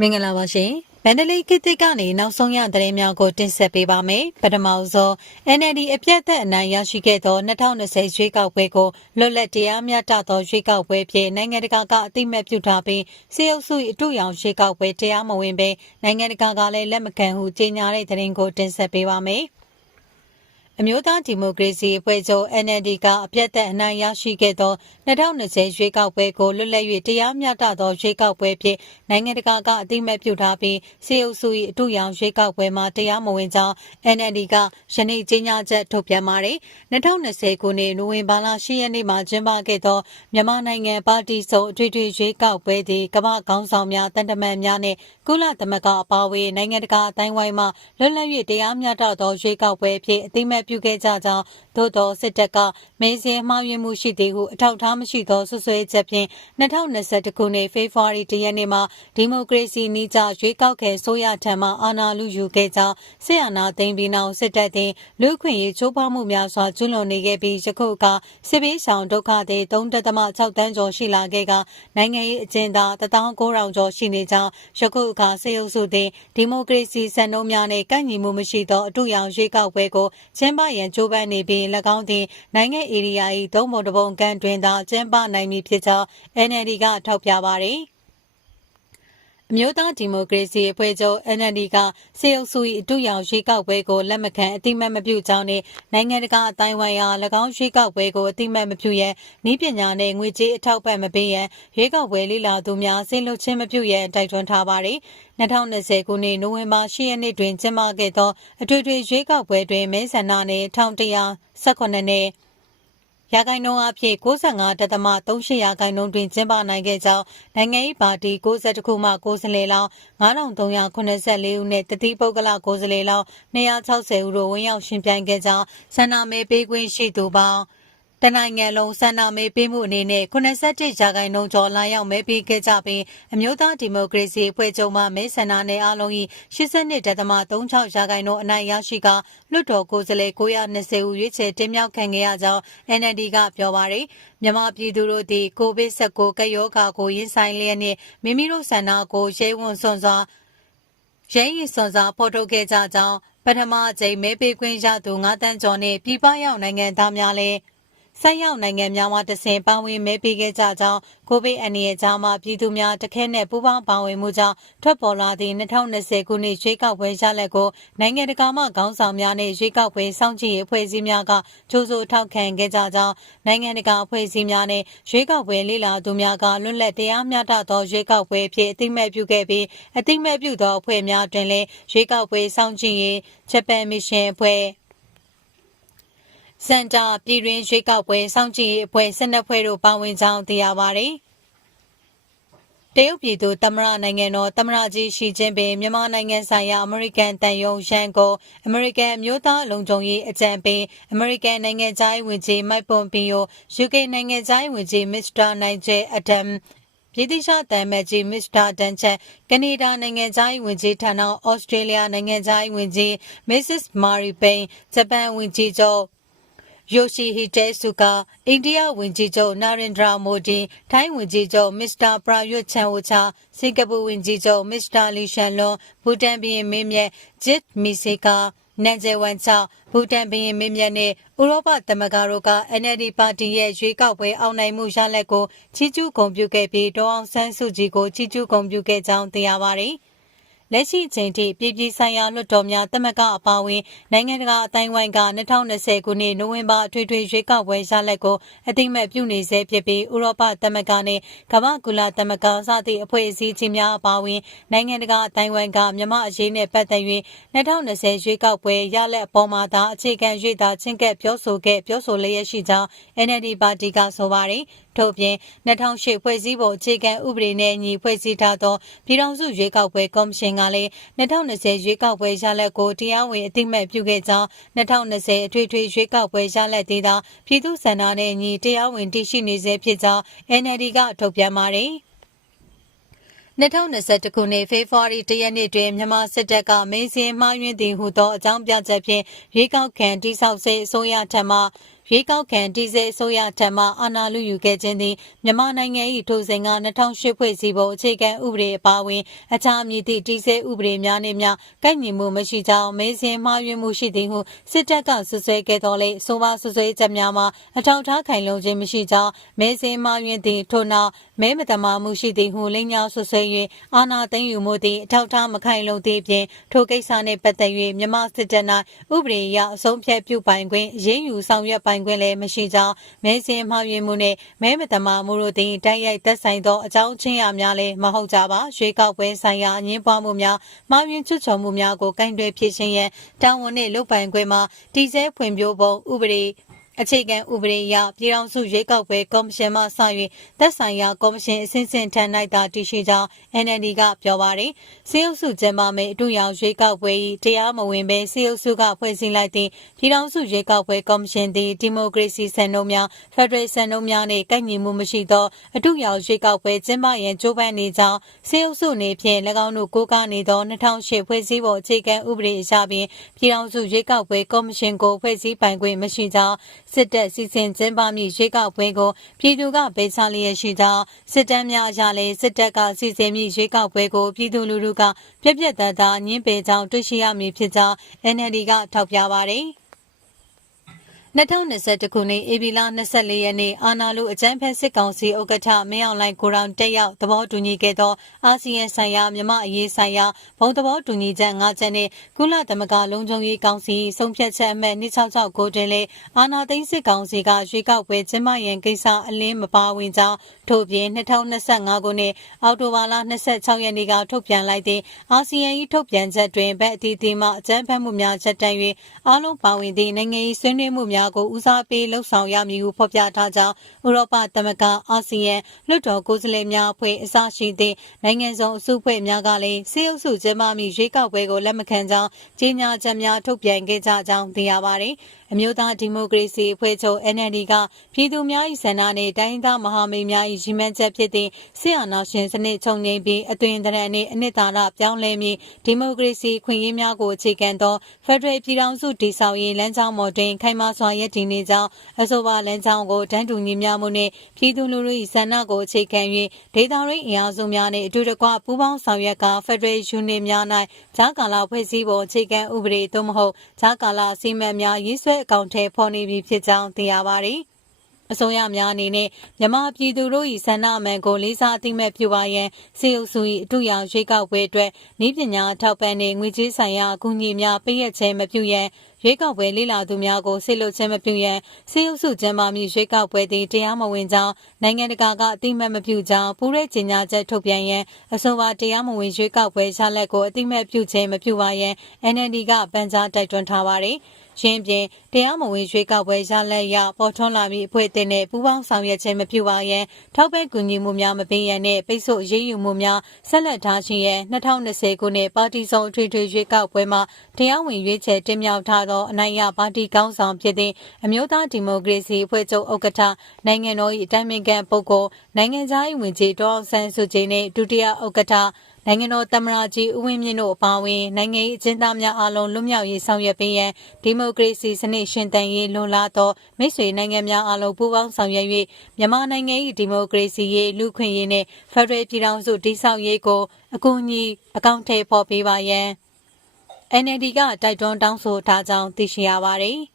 မင်္ဂလာပါရှင်။ဗန္ဒလိကိတိကနေနောက်ဆုံးရသတင်းများကိုတင်ဆက်ပေးပါမယ်။ပထမဆုံး NLD အပြတ်သက်အနိုင်ရရှိခဲ့သော2020ရွေးကောက်ပွဲကိုလွတ်လပ်တရားမျှတသောရွေးကောက်ပွဲဖြစ်နိုင်ငံတကာကအသိမဲ့ပြုထားပြီးစေအုပ်စုအတူရောင်ရွေးကောက်ပွဲတရားမဝင်ပဲနိုင်ငံတကာကလည်းလက်မခံဟုကြေညာတဲ့သတင်းကိုတင်ဆက်ပေးပါမယ်။ အမျိုးသားဒီမိုကရေစီအဖွဲ့ချုပ် NLD ကအပြတ်သက်အနိုင်ရရှိခဲ့သော2020ရွေးကောက်ပွဲကိုလွတ်လပ်၍တရားမျှတသောရွေးကောက်ပွဲဖြင့်နိုင်ငံတကာကအသိမဲ့ပြုထားပြီးစေအုပ်စု၏အတူရောင်ရွေးကောက်ပွဲမှာတရားမဝင်ကြောင်း NLD ကယနေ့ကြေညာချက်ထုတ်ပြန်ပါတယ်။2020ခုနှစ်နိုဝင်ဘာလ10ရက်နေ့မှာကျင်းပခဲ့သောမြန်မာနိုင်ငံပါတီစုံအထွေထွေရွေးကောက်ပွဲသည်ကမ္ဘာခေါင်းဆောင်များတန်တမန်များနှင့်ကုလသမဂ္ဂအပါအဝင်နိုင်ငံတကာအတိုင်းဝိုင်းမှလွတ်လပ်၍တရားမျှတသောရွေးကောက်ပွဲဖြင့်အသိမဲ့ပြုခဲ့ကြကြောင်း သို့သောစစ်တပ်ကမင်းစင်မှားယွင်းမှုရှိသည်ဟုအထောက်အထားမရှိသောဆွဆွဲချက်ဖြင့်2021ခုနှစ်ဖေဖော်ဝါရီလရက်နေ့မှာဒီမိုကရေစီနည်းကျရွေးကောက်ခဲ့ဆိုရထံမှအာဏာလုယူခဲ့ကြောင်းစစ်အာဏာသိမ်းပြီးနောက်စစ်တပ်သည်လူခွင့်ရေးချိုးဖောက်မှုများစွာကျူးလွန်နေခဲ့ပြီးယခုအခါစစ်ပေးဆောင်ဒုက္ခသည်3.6တန်းကျော်ရှိလာခဲ့ကနိုင်ငံရေးအကျဉ်းသား19000ကျော်ရှိနေကြောင်းယခုအခါစေအုပ်စုသည်ဒီမိုကရေစီစံနှုန်းများနှင့်ကိုက်ညီမှုမရှိသောအတူရောင်ရွေးကောက်ပွဲကိုကျင်းပရန်ကြိုးပမ်းနေပြီး၎င်းသည်နိုင်ငံဧရိယာ၏သုံးပုံတစ်ပုံကန်တွင်သာကျင်းပနိုင်မည်ဖြစ်ကြောင်း NLD ကထောက်ပြပါသည် အမျိုးသားဒီမိုကရေစီအဖွဲ့ချုပ် NLD ကစေအုပ်စု၏အတူရောင်ရွေးကောက်ပွဲကိုလက်မခံအတိမတ်မပြုကြောင်းနဲ့နိုင်ငံတကာအတိုင်းဝိုင်းအား၎င်းရွေးကောက်ပွဲကိုအတိမတ်မပြုရန်ဤပညာနဲ့ငွေကြေးအထောက်ပံ့မပေးရန်ရွေးကောက်ပွဲလိလာသူများဆင်လွတ်ခြင်းမပြုရန်တိုက်တွန်းထားပါတယ်2020ခုနှစ်နိုဝင်ဘာ10ရက်နေ့တွင်ကျင်းပခဲ့သောအထွေထွေရွေးကောက်ပွဲတွင်မဲဆန္ဒနယ်1118နဲ့ ရာဂိုင်နှုန်းအဖြစ်65.38ရာဂိုင်နှုန်းတွင်ကျင်းပနိုင်ခဲ့ကြောင်းနိုင်ငံရေးပါတီ62ခုမှကိုယ်စားလှယ်လောင်း9384ဦးနဲ့တတိပုဂ္ဂလကိုယ်စားလှယ်လောင်း260ဦးတို့ဝင်ရောက်ရှင်ပြိုင်ခဲ့ကြောင်းဆန္ဒမဲပေးခွင့်ရှိသူပေါင်း တနိုင်ငံလုံးဆန္ဒမဲပေးမှုအနေနဲ့87ရာခိုင်နှုန်းကျော်လာရောက်မဲပေးခဲ့ကြပြီးအမျိုးသားဒီမိုကရေစီအဖွဲ့ချုပ်မှမဲဆန္ဒနယ်အလုံး၏82.36ရာခိုင်နှုန်းအနိုင်ရရှိကလွှတ်တော်ကိုယ်စားလှယ်920ဦးရွေးချယ်တင်မြှောက်ခံခဲ့ရကြောင်း NLD ကပြောပါရယ်မြန်မာပြည်သူတို့သည်ကိုဗစ် -19 ကပ်ရောဂါကိုရင်ဆိုင်လျက်နှင့်မိမိတို့ဆန္ဒကိုရဲဝံ့စွန်စွာရဲရင်စွန်စွာဖော်ထုတ်ခဲ့ကြကြောင်းပထမအကြိမ်မဲပေးခွင့်ရသူ9တန်းကျော်နှင့်ပြည်ပရောက်နိုင်ငံသားများလည်း ဆက်ရောက်နိုင်ငံများမှတဆင်ပါဝင်မဲပေးခဲ့ကြကြောင်းကိုဗစ်အန္တရာယ်ကြားမှာပြည်သူများတခဲနဲ့ပူးပေါင်းပါဝင်မှုကြောင့်ထွက်ပေါ်လာသည့်2020ခုနှစ်ရွေးကောက်ပွဲရလဒ်ကိုနိုင်ငံတကာမှခေါင်းဆောင်များနဲ့ရွေးကောက်ပွဲစောင့်ကြည့်ရေးအဖွဲ့အစည်းများကကြိုးစိုးထောက်ခံခဲ့ကြကြောင်းနိုင်ငံတကာအဖွဲ့အစည်းများနဲ့ရွေးကောက်ပွဲလေ့လာသူများကလွတ်လပ်တရားမျှတသောရွေးကောက်ပွဲဖြစ်အသိမဲ့ပြုခဲ့ပြီးအသိမဲ့ပြုသောအဖွဲ့များတွင်လည်းရွေးကောက်ပွဲစောင့်ကြည့်ရေးဂျပန်မစ်ရှင်အဖွဲ့ စန်တာပြည်တွင်းရွေးကောက်ပွဲစောင့်ကြည့်ရေးအဖွဲ့၁၂ဖွဲ့တို့ပါဝင်ကြောင်းသိရပါတယ်။တရုတ်ပြည်သူသမ္မတနိုင်ငံတော်သမ္မတကြီးရှီကျင်းပင်မြန်မာနိုင်ငံဆိုင်ရာအမေရိကန်တန်ယုံရန်ကိုအမေရိကန်အမျိုးသားလုံခြုံရေးအကြံပေးအမေရိကန်နိုင်ငံသားဝင်ကြီးမိုက်ပွန်ပီယို UK နိုင်ငံသားဝင်ကြီးမစ္စတာနိုင်ဂျဲအဒမ်ပြည်တိရှာတမ်မကြီးမစ္စတာဒန်ချက်ကနေဒါနိုင်ငံသားဝင်ကြီးဌာနဩစတြေးလျနိုင်ငံသားဝင်ကြီးမစ္စစ်မာရီပိန်ဂျပန်ဝင်ကြီးချုပ် ယိုရှိဟီတဲဆူကာအိန္ဒိယဝန်ကြီးချုပ်နာရင်ဒရာမိုဒီထိုင်းဝန်ကြီးချုပ်မစ္စတာပရာယွတ်ချန်ဝချာစင်ကာပူဝန်ကြီးချုပ်မစ္စတာလီရှန်လွန်ဘူတန်ဘီရင်မင်းမြတ်ဂျစ်မီစီကာနန်ဂျယ်ဝန်ချောဘူတန်ဘီရင်မင်းမြတ်နဲ့ဥရောပသမဂ္ဂတို့က NLD ပါတီရဲ့ရွေးကောက်ပွဲအောင်နိုင်မှုရလဒ်ကိုချီးကျူးဂုဏ်ပြုခဲ့ပြီးဒေါအောင်ဆန်းစုကြည်ကိုချီးကျူးဂုဏ်ပြုခဲ့ကြောင်းသိရပါတယ်။ လက်ရှိအချိန်ထိပြည်ပြည်ဆိုင်ရာလွှတ်တော်များတမကအပါအဝင်နိုင်ငံတကာအတိုင်းဝိုင်းက2020ခုနှစ်နိုဝင်ဘာအထွေထွေရွေးကောက်ပွဲရလဒ်ကိုအသိမဲ့ပြုနေစေဖြစ်ပြီးဥရောပသမဂနဲ့ကမ္ဘာကုလသမဂစသည့်အဖွဲ့အစည်းကြီးများအပါအဝင်နိုင်ငံတကာအတိုင်းဝိုင်းကမြမအရေးနဲ့ပတ်သက်၍2020ရွေးကောက်ပွဲရလဒ်အပေါ်မှာသာအခြေခံ၍သာချင်းကပ်ပြောဆိုခဲ့ပြောဆိုလျက်ရှိကြောင်း NLD ပါတီကဆိုပါတယ်ထို့ပြင်2008ဖွဲ့စည်းပုံအခြေခံဥပဒေနဲ့ညီဖွဲ့စည်းထားသောပြည်ထောင်စုရွေးကောက်ပွဲကော်မရှင်ကလည်း2020ရွေးကောက်ပွဲရလဒ်ကိုတရားဝင်အသိမှတ်ပြုခဲ့ကြောင်း2020အထွေထွေရွေးကောက်ပွဲရလဒ်သေးသောပြည်သူ့စံနာနဲ့ညီတရားဝင်တည်ရှိနေစေဖြစ်ကြောင်း NLD ကထုတ်ပြန်ပါတယ်2021ခုနှစ်ဖေဖော်ဝါရီလရက်နေ့တွင်မြန်မာစစ်တပ်ကမင်းစင်းမှားယွင်းသည်ဟုသောအကြောင်းပြချက်ဖြင့်ရွေးကောက်ခံတိဆောက်စေအစိုးရထံမှ ရွေးကောက်ခံဒီဇယ်အစိုးရထံမှအာဏာလုယူခဲ့ခြင်းသည်မြန်မာနိုင်ငံ၏ထိုစဉ်က2008ဖွဲ့စည်းပုံအခြေခံဥပဒေအပါအဝင်အခြားမည်သည့်ဒီဇယ်ဥပဒေများနှင့်များကိုက်ညီမှုမရှိကြောင်းမဲစင်မှားယွင်းမှုရှိသည်ဟုစစ်တပ်ကဆွဆွဲခဲ့တော်လေဆိုပါဆွဆွဲချက်များမှာအထောက်အထားခိုင်လုံခြင်းမရှိကြောင်းမဲစင်မှားယွင်းသည့်ထို့နောက်မဲမတမာမှုရှိသည်ဟုလိမ်ညာဆွဆွဲ၍အာဏာသိမ်းယူမှုသည်အထောက်အထားမခိုင်လုံသည့်အပြင်ထိုကိစ္စနှင့်ပတ်သက်၍မြန်မာစစ်တပ်၌ဥပဒေအရအဆုံးဖြတ်ပြုပိုင်ခွင့်ရင်းယူဆောင်ရွက်ပိုင်ခွင့်လည်းမရှိကြောင်းမဲစင်မှားယွင်းမှုနှင့်မဲမတမာမှုတို့သည်တိုက်ရိုက်သက်ဆိုင်သောအကြောင်းချင်းရာများလည်းမဟုတ်ကြပါရွေးကောက်ပွဲဆိုင်ရာအငင်းပွားမှုများမှားယွင်းချွတ်ချော်မှုများကိုကင်တွယ်ဖြစ်ခြင်းရန်တာဝန်နှင့်လုပ်ပိုင်ခွင့်မှာတည်ဆဲဖွံ့ဖြိုးပုံဥပဒေ အခြေခံဥပဒေအရပြည်ထောင်စုရွေးကောက်ပွဲကော်မရှင်မှစ၍သက်ဆိုင်ရာကော်မရှင်အစဉ်စဉ်ထံ၌သာတည်ရှိကြောင်း NLD ကပြောပါရယ်စေအုပ်စုကျင်းပမယ်အတူရောင်ရွေးကောက်ပွဲ၏တရားမဝင်ဘဲစေအုပ်စုကဖွဲ့စည်းလိုက်သည့်ပြည်ထောင်စုရွေးကောက်ပွဲကော်မရှင်သည်ဒီမိုကရေစီစံနှုန်းများဖက်ဒရယ်စံနှုန်းများနှင့်ကိုက်ညီမှုမရှိသောအတူရောင်ရွေးကောက်ပွဲကျင်းပရန်ကြိုးပမ်းနေကြောင်းစေအုပ်စုအနေဖြင့်၎င်းတို့ကိုးကားနေသော2008ဖွဲ့စည်းပုံအခြေခံဥပဒေအရပင်ပြည်ထောင်စုရွေးကောက်ပွဲကော်မရှင်ကိုဖွဲ့စည်းပိုင်ခွင့်မရှိကြောင်းစစ်တပ်စီစဉ်ကျင်းပမည့်ရွေးကောက်ပွဲကိုပြည်သူကပေးချလျက်ရှိကြောင်းစစ်တမ်းများအရလည်းစစ်တပ်ကစီစဉ်မည့်ရွေးကောက်ပွဲကိုပြည်သူလူထုကပြက်ပြက်သားသားညှင်းပယ်ကြောင်းတွေ့ရှိရမည်ဖြစ်ကြောင်း NLD ကထောက်ပြပါတယ်။ 2021ခုနှစ်ဧပြီလ24ရက်နေ့အာနာလူအကြမ်းဖက်စစ်ကောင်စီဥက္ကဋ္ဌမင်းအောင်လှိုင်ကိုရောင်တက်ရောက်သဘောတူညီခဲ့သောအာဆီယံဆိုင်ရာမြမအရေးဆိုင်ရာဘုံသဘောတူညီချက်၅ချက်နဲ့ကုလသမဂ္ဂလုံခြုံရေးကောင်စီဆုံးဖြတ်ချက်အမှတ်266ကိုတင်လေအာနာသိန်းစစ်ကောင်စီကရွေးကောက်ပွဲကျင်းပရန်ကိစ္စအလင်းမပါဝင်ကြောင်းထို့ပြင်2025ခုနှစ်အောက်တိုဘာလ26ရက်နေ့ကထုတ်ပြန်လိုက်တဲ့အာဆီယံ၏ထုတ်ပြန်ချက်တွင်ဗက်အသီးသီးမှအကြမ်းဖက်မှုများချက်တန်း၍အားလုံးပါဝင်သည့်နိုင်ငံရေးဆွေးနွေးမှုများကိုဦးစားပေးလှုပ်ဆောင်ရမည်ဟုဖော်ပြထားကြောင်းဥရောပသမဂ္ဂအာဆီယံလွှတ်တော်ကိုယ်စားလှယ်များအဖွဲ့အစရှိသည့်နိုင်ငံစုံအစုအဖွဲ့များကလည်းစေအုပ်စုကျင်းပမည့်ရွေးကောက်ပွဲကိုလက်မခံကြောင်းကြေညာချက်များထုတ်ပြန်ခဲ့ကြကြောင်းသိရပါသည်အမျိုးသားဒီမိုကရေစီအဖွဲ့ချုပ် NLD ကပြည်သူများ၏ဆန္ဒနှင့်တိုင်းသားမဟာမိတ်များ၏ရည်မှန်းချက်ဖြစ်သည့်ဆရာနာရှင်စနစ်ချုပ်ငြိမ်းပြီးအသွင်သဏ္ဍာန်နှင့်အနှစ်သာရပြောင်းလဲမည့်ဒီမိုကရေစီခွင့်ရေးများကိုအခြေခံသောဖက်ဒရယ်ပြည်ထောင်စုတည်ဆောက်ရေးလမ်းကြောင်းပေါ်တွင်ခိုင်မာစွာရည်တည်နေကြောင်းအဆိုပါလမ်းကြောင်းကိုတန်းတူညီမျှမှုနှင့်ပြည်သူလူထု၏ဆန္ဒကိုအခြေခံ၍ဒေသရင်းအင်အားစုများနှင့်အတူတကွပူးပေါင်းဆောင်ရွက်ကဖက်ဒရယ်ယူနစ်များ၌ဂျာကာလာဖွဲ့စည်းပုံအခြေခံဥပဒေသို့မဟုတ်ဂျာကာလာအစည်းအမံများရေးဆွဲအကောင့်ထဲဖော်နေပြီဖြစ်ကြောင်းသိရပါသည် အစိုးရများအနေနဲ့မြမပြည်သူတို့၏ဆန္ဒအမှန်ကိုလေးစားအသိမဲ့ပြုပါရန်စေအုပ်စု၏အထူးရောင်ရွေးကောက်ပွဲအတွက်ဤပညာထောက်ပံ့တဲ့ငွေကြေးဆိုင်ရာအကူအညီများပေးရခြင်းမပြုရန်ရွေးကောက်ပွဲလေ့လာသူများကိုဆေးလွတ်ခြင်းမပြုရန်စေအုပ်စုကျင်းပမည့်ရွေးကောက်ပွဲသည်တရားမဝင်ကြောင်းနိုင်ငံတကာကအသိမဲ့မပြုကြောင်းပူးရဲကြေညာချက်ထုတ်ပြန်ရန်အဆိုပါတရားမဝင်ရွေးကောက်ပွဲရလဒ်ကိုအသိမဲ့ပြုခြင်းမပြုပါရန် NLD ကပန်ကြားတိုက်တွန်းထားပါသည်။ ရင်းပြင်တရားမဝင်ရွေးကောက်ပွဲရလက်ရပေါ်ထွန်းလာပြီးအဖွဲ့အသင်းနဲ့ပူးပေါင်းဆောင်ရွက်ခြင်းမပြုပါရန်ထောက်ပံ့ကူညီမှုများမပေးရန်နဲ့ပိတ်ဆို့အရေးယူမှုများဆက်လက်ထားခြင်းရန်2020ခုနှစ်ပါတီစုံအထွေထွေရွေးကောက်ပွဲမှာတရားဝင်ရွေးချယ်တင်မြှောက်ထားသောအနိုင်ရပါတီကောင်းဆောင်ဖြစ်တဲ့အမျိုးသားဒီမိုကရေစီအဖွဲ့ချုပ်ဥက္ကဋ္ဌနိုင်ငံတော်၏အတိုင်ပင်ခံပုဂ္ဂိုလ်နိုင်ငံသား၏ဝင်ကြီးဒေါအောင်ဆန်းစုကြည်နှင့်ဒုတိယဥက္ကဋ္ဌ နိုင်ငံတော်သမ္မတကြီးဦးဝင်းမြင့်တို့အပါအဝင်နိုင်ငံရေးအကျဉ်းသားများအားလုံးလွတ်မြောက်ရေးဆောင်ရွက်ပေးရန်ဒီမိုကရေစီစနစ်ရှင်သန်ရေးလွန်လာသောမိတ်ဆွေနိုင်ငံများအားလုံးပူးပေါင်းဆောင်ရွက်၍မြန်မာနိုင်ငံ၏ဒီမိုကရေစီရေးလူခွင့်ရေးနှင့်ဖက်ဒရယ်ပြည်ထောင်စုတည်ဆောက်ရေးကိုအကူအညီအကောင့်ထဲပေါ်ပေးပါရန် NLD ကတိုက်တွန်းတောင်းဆိုထားကြောင်းသိရှိရပါတယ်။